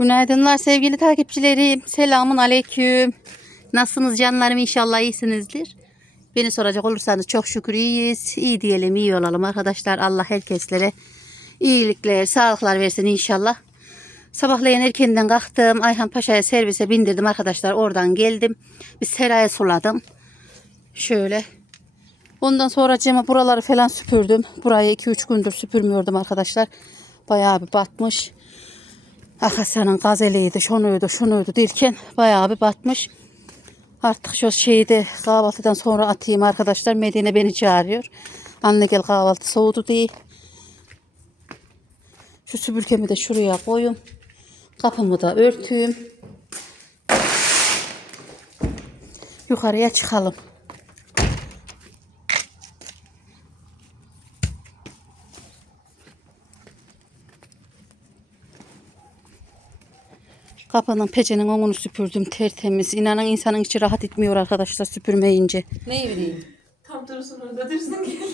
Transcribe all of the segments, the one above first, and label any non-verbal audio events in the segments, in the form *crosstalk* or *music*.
Günaydınlar sevgili takipçilerim. Selamun aleyküm. Nasılsınız canlarım? İnşallah iyisinizdir. Beni soracak olursanız çok şükür iyiyiz. İyi diyelim, iyi olalım arkadaşlar. Allah herkeslere iyilikler, sağlıklar versin inşallah. Sabahleyin erkenden kalktım. Ayhan Paşa'ya servise bindirdim arkadaşlar. Oradan geldim. Bir seraya suladım. Şöyle. Ondan sonra cema buraları falan süpürdüm. Burayı 2-3 gündür süpürmüyordum arkadaşlar. Bayağı bir batmış. Ah Hasan'ın gazeliydi, şunuydu, şunuydu derken bayağı bir batmış. Artık şu şeyi de kahvaltıdan sonra atayım arkadaşlar. Medine beni çağırıyor. Anne gel kahvaltı soğudu diye. Şu süpürgemi de şuraya koyayım. Kapımı da örteyim. Yukarıya çıkalım. Kapının pecenin onunu süpürdüm tertemiz. İnanın insanın içi rahat etmiyor arkadaşlar süpürmeyince. Ne bileyim. Tam dursun orada dursun gel.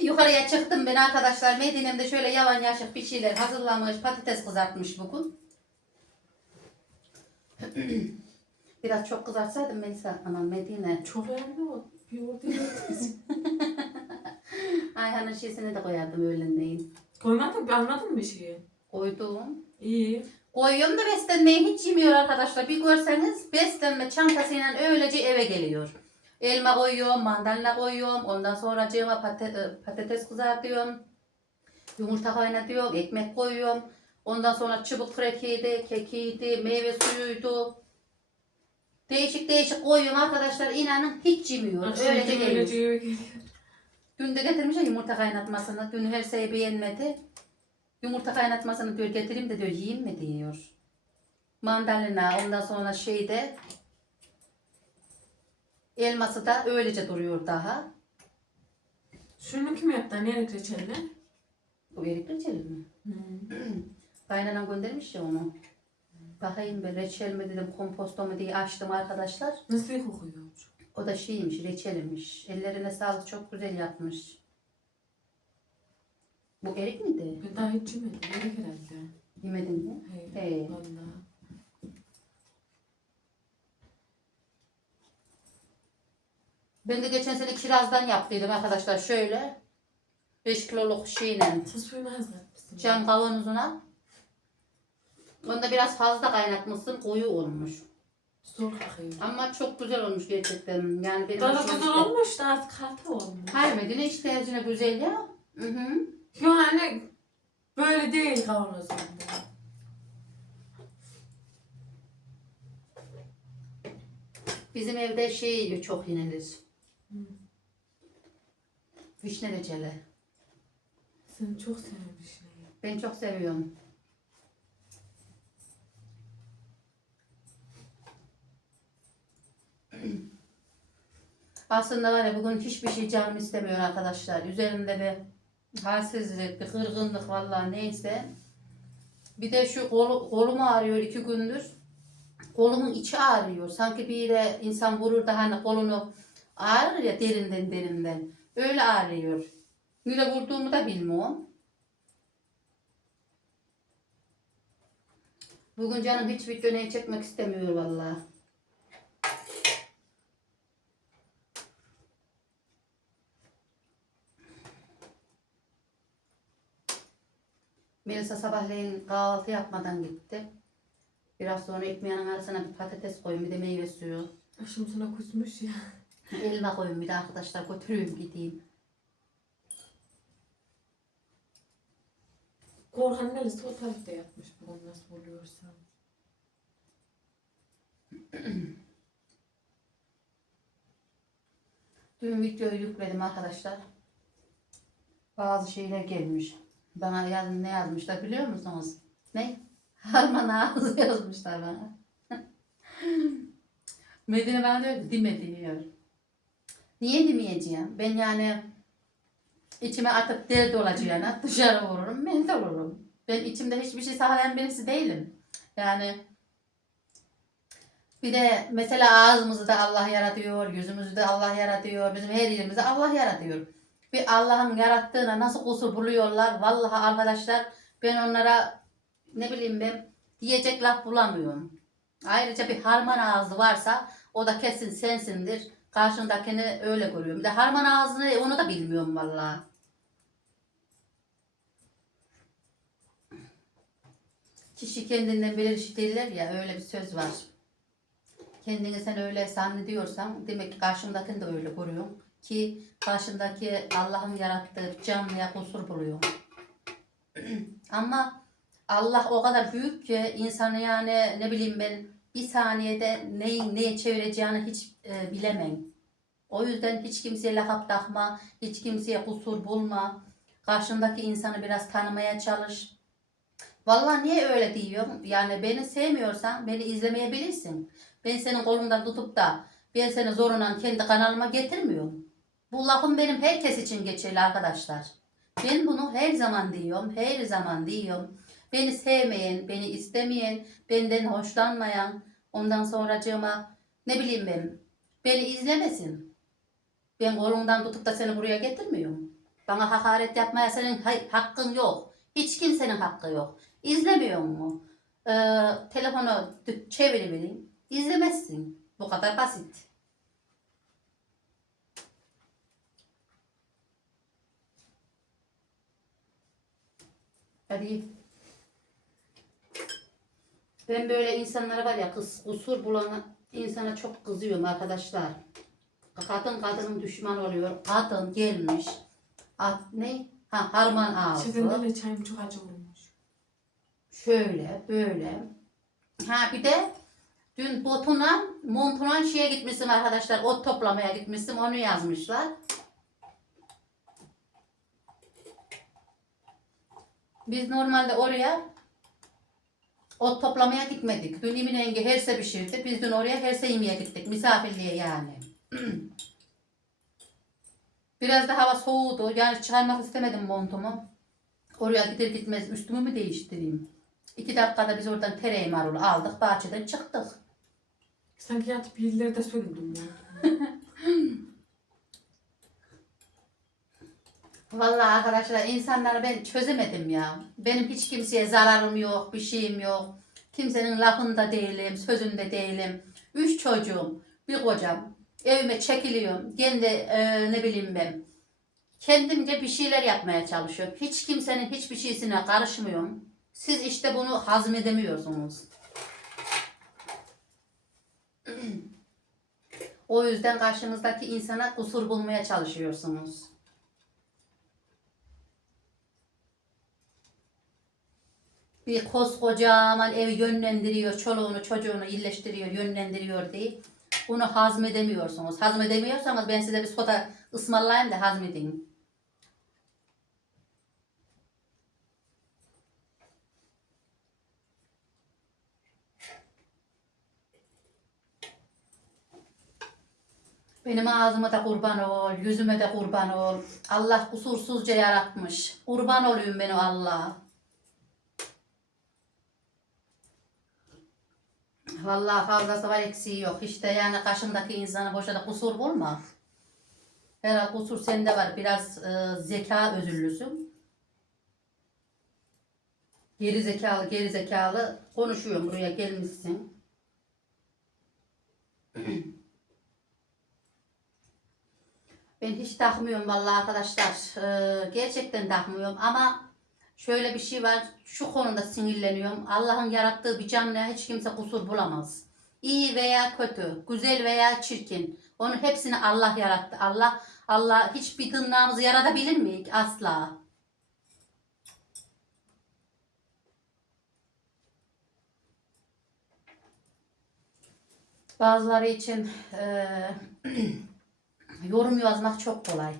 Yukarıya çıktım ben arkadaşlar. Medine'mde şöyle yalan yaşık bir şeyler hazırlamış. Patates kızartmış bugün. *clears throat* Biraz çok kızartsaydım Melisa. Aman Medine. Çok önemli o. Yatırız. *laughs* Ayhan'ın şeysini de koyardım öğlenleyin. Koymadın mı? Anladın mı şeyi? Koydum. İyi. Koyuyorum da beslenmeyi hiç yemiyor arkadaşlar. Bir görseniz beslenme çantasıyla öylece eve geliyor. Elma koyuyorum, mandalina koyuyorum. Ondan sonra cığıma patates, patates kızartıyorum. Yumurta kaynatıyorum, ekmek koyuyorum. Ondan sonra çubuk krekiydi, kekiydi, meyve suyuydu. Değişik değişik koyuyorum arkadaşlar. İnanın hiç yemiyor. Öylece geliyor. Dün de getirmiş ya yumurta kaynatmasını. Dün her şeyi beğenmedi. Yumurta kaynatmasını diyor getireyim de diyor yiyeyim mi diyor. Mandalina ondan sonra şeyde elması da öylece duruyor daha. Şunu kim yaptı? Anne erik reçelini? Bu erik reçeli mi? *clears throat* Kaynanam göndermiş ya onu. Bakayım ben reçel mi dedim komposto mu diye açtım arkadaşlar. Nasıl kokuyor? O da şeymiş reçelmiş. Ellerine sağlık çok güzel yapmış. Bu erik miydi? Ben daha hiç yemedim. Erik herhalde. Yemedin mi? Hey. He. Valla. Ben de geçen sene kirazdan yaptıydım arkadaşlar şöyle. 5 kiloluk şeyle suyunu hazırlatmışsın. cam kavanozuna. Onda biraz fazla kaynatmışsın koyu olmuş. Zor kokuyor. Ama çok güzel olmuş gerçekten. Yani benim Daha hoşuma güzel gitti. olmuş da az katı olmuş. Hayır Medine ihtiyacına güzel ya. Hı hı. Yani böyle değil kavanozunda. Bizim evde şey yiyor çok yenilir. Vişne reçeli. Sen çok sevmişsin. Ben çok seviyorum. Aslında var ya bugün hiçbir şey canım istemiyor arkadaşlar. Üzerimde bir halsizlik, bir kırgınlık vallahi neyse. Bir de şu kolu, kolum ağrıyor iki gündür. Kolumun içi ağrıyor. Sanki bir yere insan vurur da hani kolunu ağrır ya derinden derinden. Öyle ağrıyor. Nereye vurduğumu da bilmiyorum. Bugün canım hiç videoyu çekmek istemiyor vallahi. Melisa sabahleyin kahvaltı yapmadan gitti. Biraz sonra ekmeğinin arasına bir patates koyun bir de meyve suyu. Aşım sana kusmuş ya. Elma koyun bir de arkadaşlar götürüyorum gideyim. Korhan Melis o tarifte yapmış bugün nasıl oluyorsa. Dün videoyu yükledim arkadaşlar. Bazı şeyler gelmiş. Bana yazın ne yazmışlar biliyor musunuz? Ne? Harman ağzı *laughs* yazmışlar bana. *laughs* Medine bana diyor ki diyor. Niye demeyeceğim? Ben yani içime atıp deli olacağına dışarı vururum, ben de. Ben içimde hiçbir şey saklayan birisi değilim. Yani bir de mesela ağzımızı da Allah yaratıyor, yüzümüzü de Allah yaratıyor, bizim her yerimizi Allah yaratıyor. Bir Allah'ın yarattığına nasıl kusur buluyorlar. Vallahi arkadaşlar ben onlara ne bileyim ben diyecek laf bulamıyorum. Ayrıca bir harman ağzı varsa o da kesin sensindir. Karşındakini öyle görüyorum. Bir de harman ağzı ne onu da bilmiyorum vallahi. Kişi kendinden bilir derler ya öyle bir söz var. Kendini sen öyle zannediyorsan demek ki karşındakini de öyle görüyorsun. Ki karşındaki Allah'ın yarattığı canlıya kusur buluyor. *clears throat* Ama Allah o kadar büyük ki insanı yani ne bileyim ben bir saniyede neyi neye çevireceğini hiç e, bilemem. O yüzden hiç kimseye lakap takma, hiç kimseye kusur bulma. Karşındaki insanı biraz tanımaya çalış. Vallahi niye öyle diyorum? Yani beni sevmiyorsan beni izlemeyebilirsin. Ben senin kolundan tutup da ben seni zorundan kendi kanalıma getirmiyorum. Bu lafım benim herkes için geçerli arkadaşlar. Ben bunu her zaman diyorum, her zaman diyorum. Beni sevmeyen, beni istemeyen, benden hoşlanmayan, ondan sonracığıma ne bileyim ben, beni izlemesin. Ben kolundan tutup da seni buraya getirmiyorum. Bana hakaret yapmaya senin hakkın yok. Hiç kimsenin hakkı yok. İzlemiyor mu? Ee, telefonu çevirebilin. İzlemezsin. Bu kadar basit. Hadi. Ben böyle insanlara var ya kız, kusur bulan insana çok kızıyorum arkadaşlar. Kadın kadının düşmanı oluyor. Kadın gelmiş. At, ne? Ha, harman ağzı. Çekenlerle çayım çok acı olmuş. Şöyle, böyle. Ha bir de dün botuna, montuna şeye gitmiştim arkadaşlar. Ot toplamaya gitmiştim. Onu yazmışlar. Biz normalde oraya ot toplamaya gitmedik. Dün Emine yenge herse pişirdi. Biz dün oraya herse yemeye gittik. Misafirliğe yani. *clears throat* Biraz da hava soğudu. Yani çıkarmak istemedim montumu. Oraya gider gitmez üstümü mü değiştireyim? İki dakikada biz oradan tereyağı marulu aldık. Bahçeden çıktık. Sanki yatıp yerlerde söndüm ya. *laughs* Vallahi arkadaşlar insanları ben çözemedim ya. Benim hiç kimseye zararım yok, bir şeyim yok. Kimsenin lafında değilim, sözünde değilim. Üç çocuğum, bir kocam. Evime çekiliyorum. Kendi e, ne bileyim ben. Kendimce bir şeyler yapmaya çalışıyorum. Hiç kimsenin hiçbir şeysine karışmıyorum. Siz işte bunu hazmedemiyorsunuz. *clears throat* O yüzden karşınızdaki insana kusur bulmaya çalışıyorsunuz. Bir koskocaman evi yönlendiriyor, çoluğunu çocuğunu iyileştiriyor, yönlendiriyor diye. Bunu hazmedemiyorsunuz. Hazmedemiyorsanız ben size bir soda ısmarlayayım da hazmedin. Benim ağzıma da kurban ol, yüzüme de kurban ol. Allah kusursuzca yaratmış. Kurban olayım ben o Allah'a. Vallahi fazlası var eksiği yok. İşte yani karşımdaki insana boşa da kusur bulma. Herhalde kusur sende var. Biraz e, zeka özürlüsün. Geri zekalı geri zekalı konuşuyorum buraya gelmişsin. Ben hiç takmıyorum vallahi arkadaşlar. Ee, gerçekten takmıyorum ama şöyle bir şey var. Şu konuda sinirleniyorum. Allah'ın yarattığı bir canlıya hiç kimse kusur bulamaz. İyi veya kötü, güzel veya çirkin. Onun hepsini Allah yarattı. Allah Allah hiçbir tırnağımızı yaratabilir mi? Asla. Bazıları için eee *clears throat* Yorum yazmak çok kolay.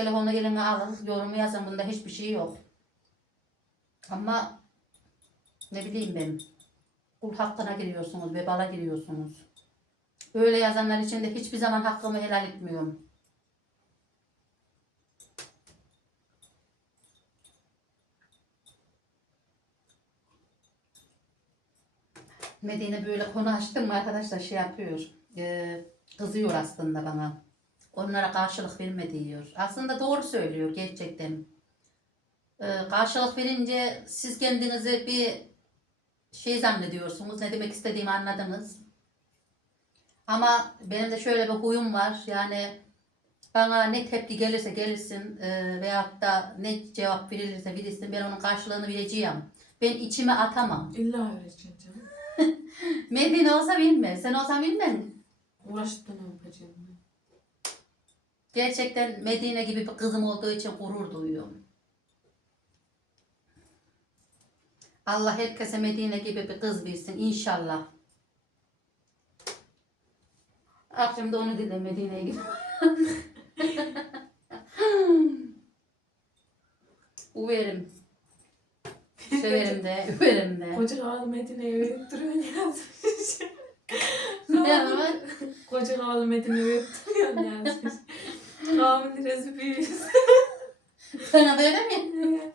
Telefonu eline alın, yorumu yazın. Bunda hiçbir şey yok. Ama ne bileyim ben. Kul hakkına giriyorsunuz, vebala giriyorsunuz. Böyle yazanlar için de hiçbir zaman hakkımı helal etmiyorum. Medine böyle konu açtım mı arkadaşlar şey yapıyor. Ee, kızıyor aslında bana. Onlara karşılık verme diyor. Aslında doğru söylüyor gerçekten. Ee, karşılık verince siz kendinizi bir şey zannediyorsunuz. Ne demek istediğimi anladınız. Ama benim de şöyle bir huyum var. Yani bana ne tepki gelirse gelirsin e, veyahut da ne cevap verilirse verilsin ben onun karşılığını vereceğim. Ben içime atamam. İlla öğreteceğim canım. *laughs* Medine olsa bilmez. Sen olsan bilmem. Ne yapacağım? Gerçekten Medine gibi bir kızım olduğu için gurur duyuyorum. Allah herkese Medine gibi bir kız versin inşallah. Akşam da onu dinle Medine'ye gibi. *laughs* Uverim. Severim de, *laughs* üverim de. Koca havalı Medine'yi öğrettiriyorsun yazmış. Ne yapayım? Koca havalı Medine'yi öğrettiriyorsun yazmış. Lirası büyüyorsun. Sana da öyle mi?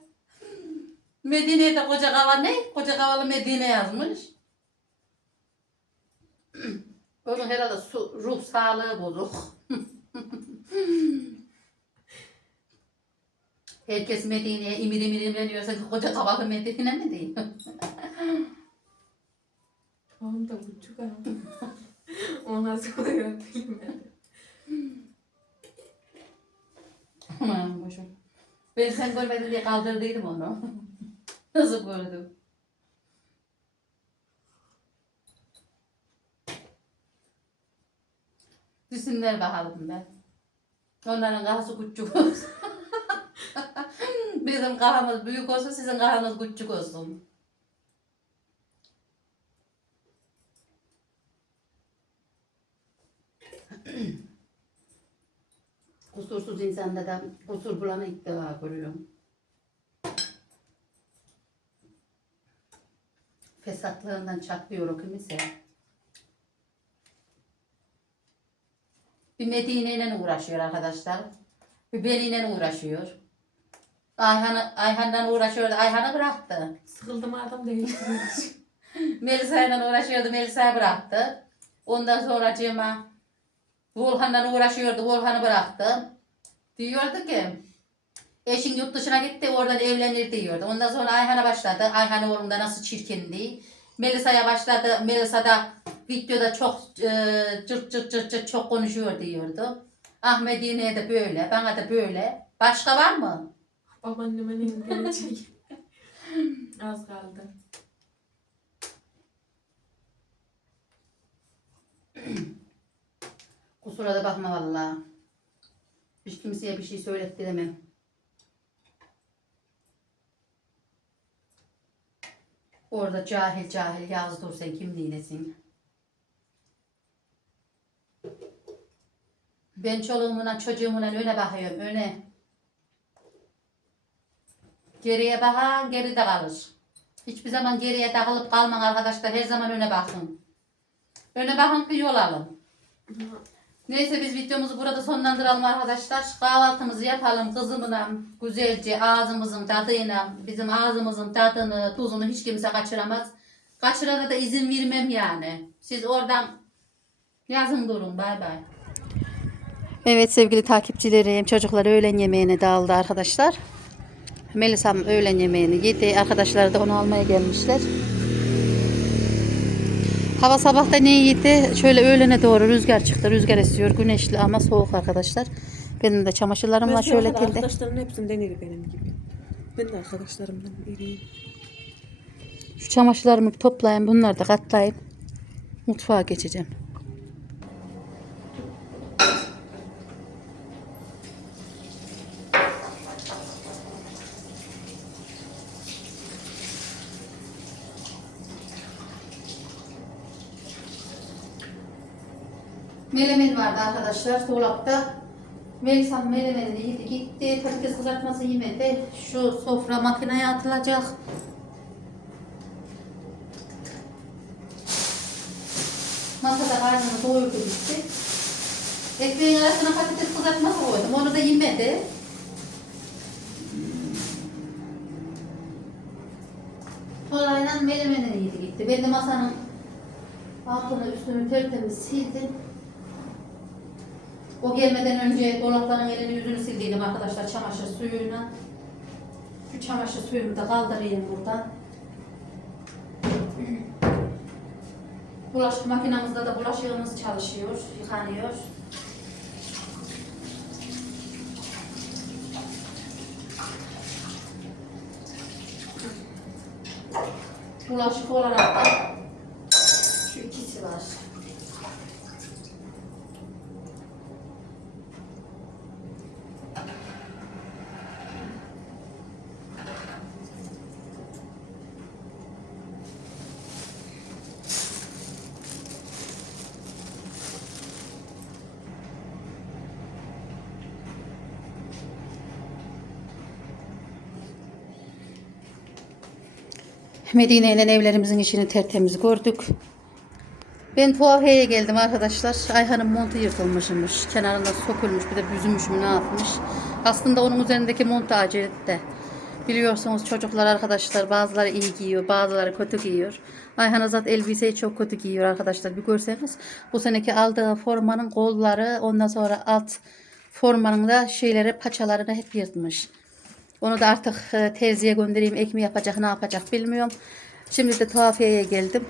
Medine'ye de koca kaval ne? Koca kavalı Medine yazmış. Onun herhalde su, ruh sağlığı bozuk. Herkes Medine'ye imir imir imreniyorsa koca kavalı Medine mi diyeyim? Tamam da buçuk ha. Ondan sonra bilmem. Aman boşum. Ben sen görmedin diye kaldırdıydım onu. *laughs* Nasıl gördüm? Düşünler bakalım ben. Onların kafası küçük olsun. *laughs* Bizim kafamız büyük olsun, sizin kafanız küçük olsun. Kusursuz insanda da kusur bulanı ilk defa görüyorum. Fesatlığından çatlıyor o kimse. Bir Medine ile uğraşıyor arkadaşlar. Bir Beni ile uğraşıyor. Ayhan, Ayhan'dan uğraşıyordu. Ayhan'ı bıraktı. Sıkıldım adam değiştiriyor. Melisa ile uğraşıyordu. Melisa'yı bıraktı. Ondan sonra Cema Volkan'la uğraşıyordu. Volkan'ı bıraktı. Diyordu ki eşin yurt dışına gitti oradan evlenir diyordu. Ondan sonra Ayhan'a başladı. Ayhan oğlumda nasıl çirkindi. Melisa'ya başladı. Melisa da videoda çok e, cırt cırt cırt cırt çok konuşuyor diyordu. Ahmet yine de böyle. Bana da böyle. Başka var mı? Babaanneme gelecek. *laughs* Az kaldı. Kusura da bakma vallahi. Hiç kimseye bir şey söylettiremem. Orada cahil cahil yazdır sen kimliğinesin. Ben çoluğumuna çocuğumuna öne bakıyorum öne. Geriye bakan geride kalır. Hiçbir zaman geriye takılıp kalman arkadaşlar. Her zaman öne bakın. Öne bakın ki yol alın. Neyse biz videomuzu burada sonlandıralım arkadaşlar. Kahvaltımızı yapalım kızımla güzelce ağzımızın tadıyla bizim ağzımızın tadını tuzunu hiç kimse kaçıramaz. Kaçırana da izin vermem yani. Siz oradan yazın durun bay bay. Evet sevgili takipçilerim çocuklar öğlen yemeğine dağıldı arkadaşlar. Melisa'm öğlen yemeğini yedi. Arkadaşlar da onu almaya gelmişler. Hava sabahta ne iyiydi? Şöyle öğlene doğru rüzgar çıktı. Rüzgar esiyor. Güneşli ama soğuk arkadaşlar. Benim de çamaşırlarım var şöyle kilde. Arkadaşlarımın hepsinden iri benim gibi. Ben de arkadaşlarımdan iriyim. Şu çamaşırlarımı toplayayım. Bunları da katlayayım. Mutfağa geçeceğim. Melemen vardı arkadaşlar dolapta. Melisa'nın melemenini yedi gitti. Patates kızartması yemedi. Şu sofra makineye atılacak. Masada karnını doyurdu gitti. Ekmeğin arasına patates kızartması koydum. Onu da yemedi. Kolayla melemenini yedi gitti. Ben de masanın altını üstünü tertemiz sildim. O gelmeden önce dolapların elini yüzünü sildiydim arkadaşlar çamaşır suyuyla. Şu çamaşır suyumu da kaldırayım buradan. Bulaşık makinamızda da bulaşığımız çalışıyor, yıkanıyor. Bulaşık olarak da şu ikisi var. Medine ile evlerimizin işini tertemiz gördük. Ben tuhafiyeye geldim arkadaşlar. Ayhan'ın montu yırtılmışmış. Kenarında sökülmüş bir de büzülmüş mü ne yapmış. Aslında onun üzerindeki mont da acayip de. Biliyorsunuz çocuklar arkadaşlar bazıları iyi giyiyor bazıları kötü giyiyor. Ayhan Azat elbiseyi çok kötü giyiyor arkadaşlar. Bir görseniz bu seneki aldığı formanın kolları ondan sonra alt formanın da şeyleri paçalarını hep yırtmış. Onu da artık e, terziye göndereyim. Ek mi yapacak ne yapacak bilmiyorum. Şimdi de tuhafiyeye geldim.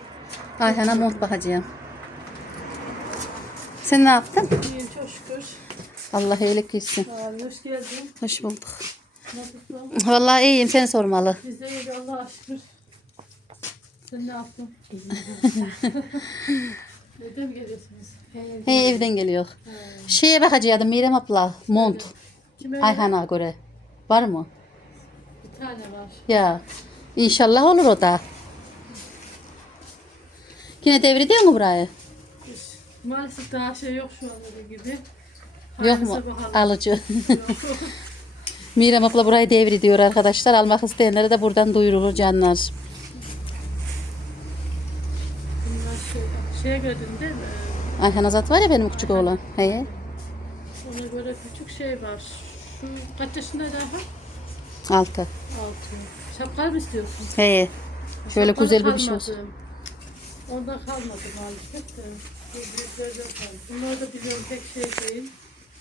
Ayhan'a mont bakacağım. Sen ne yaptın? İyiyim çok şükür. Allah iyilik. Abi hoş geldin. Hoş bulduk. Nasılsın? Vallahi iyiyim sen sormalı. Biz de iyi Allah'a şükür. Sen ne yaptın? *laughs* Mi geliyorsunuz? He evden geliyor. Şeye bakacaktım Mirem abla mont. Ayhan'a göre. Var mı? Bir tane var. Ya inşallah olur o da. Yine devrediyor mu burayı? Maalesef daha şey yok şu anda gibi. Yok mu? Bakalım. Alıcı. Yok. *laughs* Mirem abla burayı devrediyor arkadaşlar. Almak isteyenlere de buradan duyurulur canlar. Şey, şeye göre değil mi? Ayhan Azat var ya benim küçük oğlan. He. Ona göre küçük şey var. Şu kaç yaşındaydı Ayhan? Altı. Altı. Şapkalı mı istiyorsun? He. Şöyle Şapkalı güzel bir bir şey olsun. kalmadı. Ondan kalmadı maalesef de. Bu. Bunlar da biliyorum pek şey değil.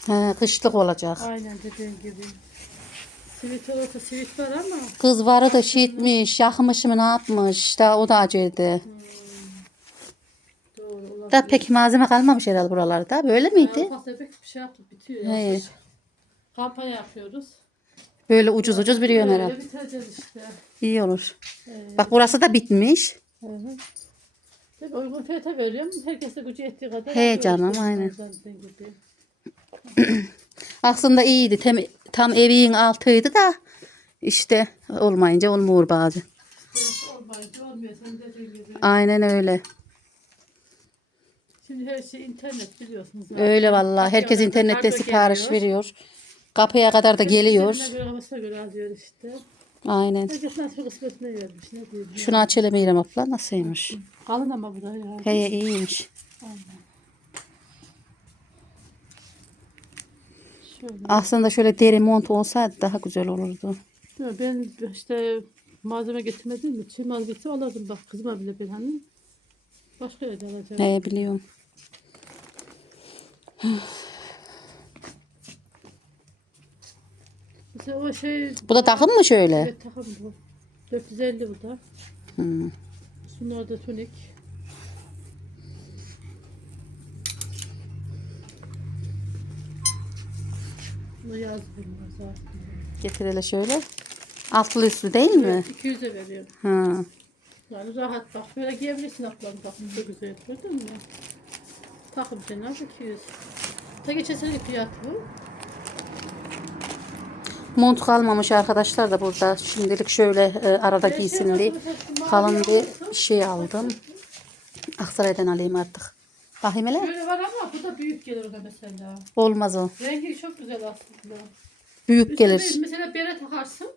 He, kışlık olacak. Aynen dediğin gibi. Sivit olursa sivit var ama Kız varı da şiitmiş, yakmış mı ne yapmış. Da o da acıydı. doğru olabilir. Da pek malzeme kalmamış herhalde buralarda. Böyle miydi? Ufak tefek bir şey yaptık bitiyor. He. ya. Kampanya yapıyoruz. Böyle ucuz ucuz biliyorum Öyle herhalde. işte. İyi olur. Ee, Bak burası da bitmiş. evet. Tabii uygun fiyata veriyorum. Herkes de gücü ettiği kadar. He canım, işte. aynen. *clears throat* Aslında iyiydi. Tam, tam evin altıydı da işte olmayınca olmuyor bazı. İşte olmayınca olmuyor. Sen dediğin gibi. Aynen öyle. Şimdi her şey internet biliyorsunuz. zaten. Öyle vallahi. Herkes internette sipariş veriyor. Kapıya kadar da geliyor. Kendine göre kafasına göre alıyor işte. Aynen. Herkes nasıl kısmetine vermiş. Ne diyeyim. ya. Şunu açalım İrem abla. Nasılmış? Kalın ama bu da ya. He iyiymiş. Şöyle. Aslında şöyle deri mont olsaydı daha güzel olurdu. Ya Ben işte malzeme getirmediğim için malzemesi alırdım bak kızıma bile ben hani başka yerde alacağım. He biliyorum. O şey Bu da takım mı şöyle? evet takım bu. 450 bu da. Hmm. Şunlar da tunik. Bunu yazdım zaten. Getir hele şöyle. Altlı üstlü değil mi? 200'e veriyorum. Ha. Yani rahat bak. Böyle giyebilirsin atlarını bak. Çok güzel. Gördün mü? Takım cenab 200. Ta geçen seneki fiyat bu. Mont kalmamış arkadaşlar da burada. Şimdilik şöyle e, arada giysin diye. Kalın bir şey aldım. Aksaray'dan alayım artık. Bakayım hele. Böyle var ama bu da büyük gelir ona mesela. Olmaz o. Rengi çok güzel aslında. Büyük Üstüne gelir. Mesela bere takarsın.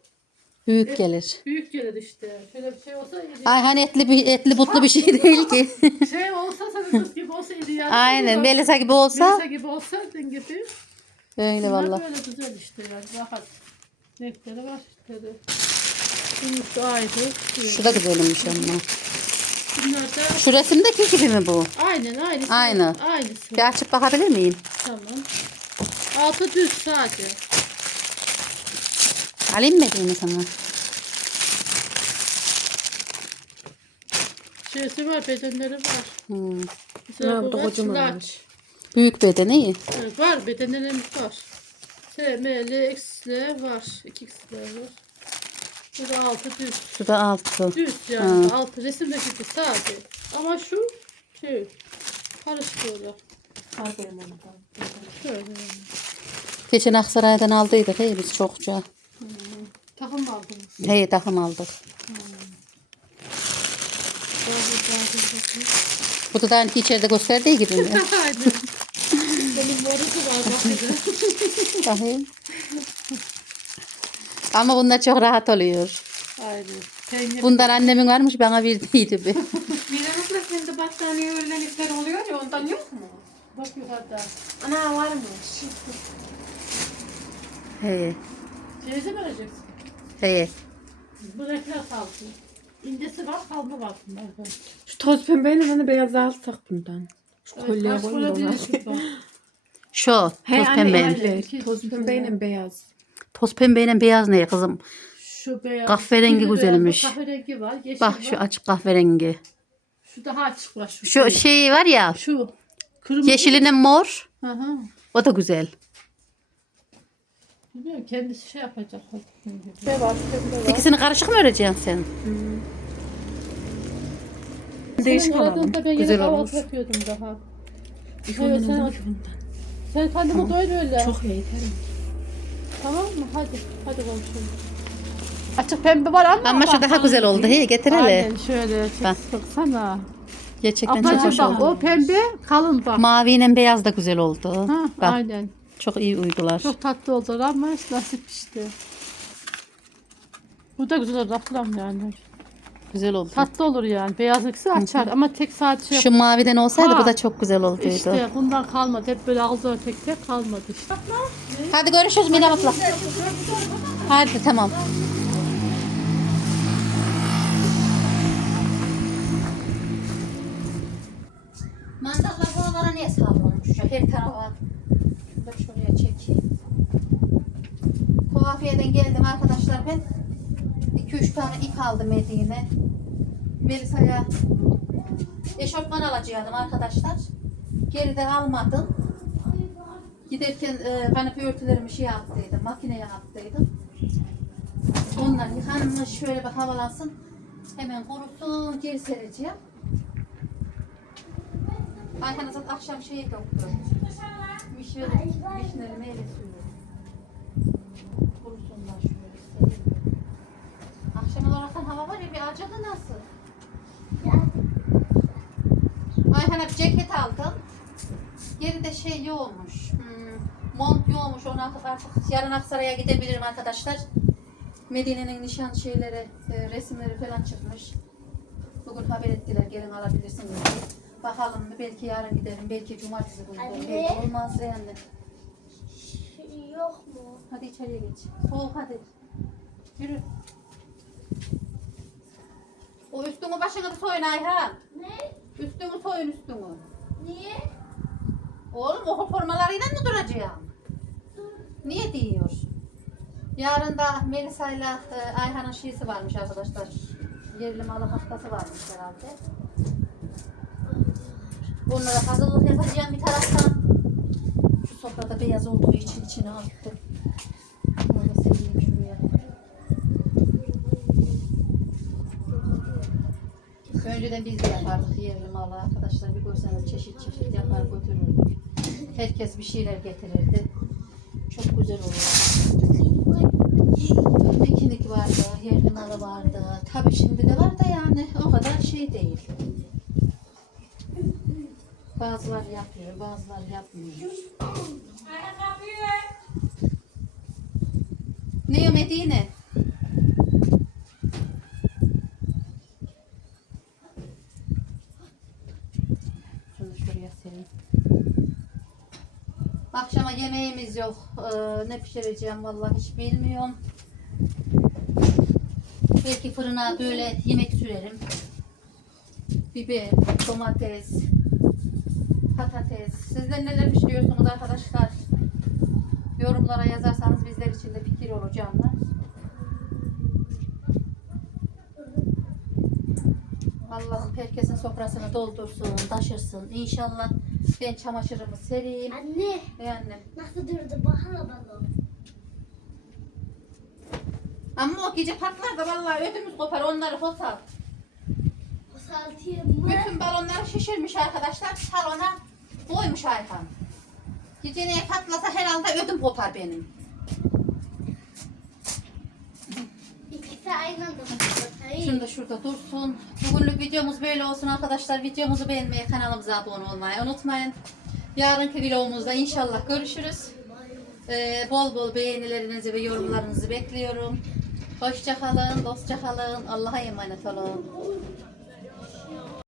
Büyük gelir. Büyük gelir işte. Şöyle bir şey olsa iyi. Ay hani etli bir etli butlu bir şey değil ki. Şey olsa sana *laughs* kız gibi olsa iyi yani. Aynen. Melisa gibi olsa Melisa gibi olsa gibi. öyle Bunlar valla. böyle güzel işte yani. Rahat. Renkleri var işte. de. Bunun üstü ayrı. Şu da güzelmiş ama. Bunlar da Şu resimdeki gibi mi bu? aynen aynısı. Aynı. Aynısı. Bir açıp bakabilir miyim? Tamam. Altı düz sadece. Alayım mı Medine sana? Şeysi var, bedenleri var. Hmm. Mesela bu var. Büyük beden iyi. Evet, var, bedenlerimiz var. SML, XL var. 2XL var. Bu da altı düz. Şu da altı. Düz yani. Ha. Altı resimdeki gibi sadece. Ama şu şey karışık böyle. Var benim ona. Şöyle yani. Geçen Aksaray'dan aldıydık iyi biz çokça. Takım mı aldınız? Hey takım aldık. Bu da daha önce içeride gösterdiği gibi mi? Aynen. Benim morusu var bak bir de. Bakayım. Ama bunlar çok rahat oluyor. Aynen. Peynir. Bundan annemin varmış bana verdiydi *laughs* bir. Miran'ın sende battaniye örnelikler oluyor ya ondan yok mu? Bak yukarıda. Ana var mı? He. Cevize mi vereceksin? He. Bu renkler kalsın. İncesi var, kalma var. Şu toz pembeyle hani beyaz alsak bundan. Şu kolyeye bak. *laughs* Şu He toz anne pembe. öyle. Toz pembeyle beyaz. Toz pembeyle beyaz ne kızım? Şu beyaz. Kahverengi güzelmiş. beyaz, Kahverengi var, yeşil Bak var. şu açık kahverengi. Şu daha açık var. Şu, Şu şey var ya Şu. Kırmızı. yeşiline mor. Hı hı. O da güzel. Bilmiyorum kendisi şey yapacak. Şey var, pembe var. İkisini karışık mı öreceksin sen? Değişik alalım. aradığında ben Güzel yine olmuş. kahvaltı yapıyordum daha. Evet, sen-. Sen kendini doyur öyle. Çok iyi yeterim. Tamam mı? Hadi. Hadi konuşalım. Açık pembe var ama. Ama şu daha güzel oldu. He getir hele. Aynen şöyle. Bak. Baksana. Gerçekten çok Ablacığım hoş bak oldu. o pembe kalın bak. Maviyle beyaz da güzel oldu. Ha, Bak aynen. çok iyi uydular. Çok tatlı oldu ama nasip işte. Bu da güzel olur ablam yani. Güzel oldu. Tatlı olur yani. Beyaz ikisi açar ama tek saat şey Şu maviden olsaydı Ha. bu da çok güzel olduydu. İşte bundan kalmadı. Hep böyle aldı tek tek kalmadı işte. Hadi görüşürüz Mine abla. Hadi tamam. Mandallar buralara niye savrulmuş ya? Her tarafa. Dur şuraya çekeyim. Tuhafiyeden geldim arkadaşlar ben. 2-3 tane ip aldım Medine. Melisa'ya eşofman alacaktım arkadaşlar. Geride almadım. Giderken e, kanepe örtülerimi şey yaptıydım, makineye attıydım. Onlar yıkanmış, şöyle bir havalansın. Hemen kurusun, geri sereceğim. Ayhan Azat akşam şeyi doktu. Mişveli, vişneli meyve suyu. Kurusunlar şöyle sereyim. Akşam olaraktan hava var ya bir acıdı nasıl? Ayhan'a bir ceket aldım. Geride şey yoğunmuş. Hmm, mont yoğunmuş. Onu artık, artık yarın Aksaray'a gidebilirim arkadaşlar. Medine'nin nişan şeyleri, e, resimleri falan çıkmış. Bugün haber ettiler gelin alabilirsiniz diye. Bakalım mı? Belki yarın giderim. Belki cumartesi günü giderim. Anne. Belki olmaz yani. Yok mu? Hadi içeriye geç. Soğuk hadi. Yürü. O üstünü başını bir soyun Ayhan. Ne? Üstünü soyun üstünü. Niye? Oğlum okul formalarıyla mı duracağım? Niye diyor? Yarın da Melisa'yla e, Ayhan'ın şeysi varmış arkadaşlar. Yerli malı haftası varmış herhalde. Onlara hazırlık yapacağım bir taraftan. Şu sofrada beyaz olduğu için içine attım. Onu da sereyim şuraya. Önceden biz de yapardık yerli malı arkadaşlar. Bir görseniz çeşit çeşit yapar götürürdük. Herkes bir şeyler getirirdi. Çok güzel oluyor. Pikinik vardı, yerli malı vardı. Tabii şimdi de var da yani o kadar şey değil. Bazılar yapıyor, bazılar yapmıyor. Ne Medine? Şunu şuraya sereyim. Akşama yemeğimiz yok. Ee, ne pişireceğim vallahi hiç bilmiyorum. Belki fırına böyle yemek sürerim. Biber, domates, patates. Sizler neler pişiriyorsunuz arkadaşlar? Yorumlara yazarsanız bizler için de fikir olur canlar. Allah'ım herkesin sofrasını doldursun, taşırsın. İnşallah ben çamaşırımı sereyim. Anne Ey annem. nasıl durdu baksana balon. Ama o gece patlar da vallahi ödümüz kopar onları fotoğraf. Boşaltayım mı? Bütün balonları şişirmiş arkadaşlar salona koymuş Ayhan. Gece neye patlasa herhalde ödüm kopar benim. İkisi aynı anda boşaltayım. Şunu da şurada dursun. Bugünlük videomuz böyle olsun arkadaşlar. Videomuzu beğenmeyi, kanalımıza abone olmayı unutmayın. Yarınki vlogumuzda inşallah görüşürüz. Ee, bol bol beğenilerinizi ve yorumlarınızı bekliyorum. Hoşça kalın, dostça kalın. Allah'a emanet olun.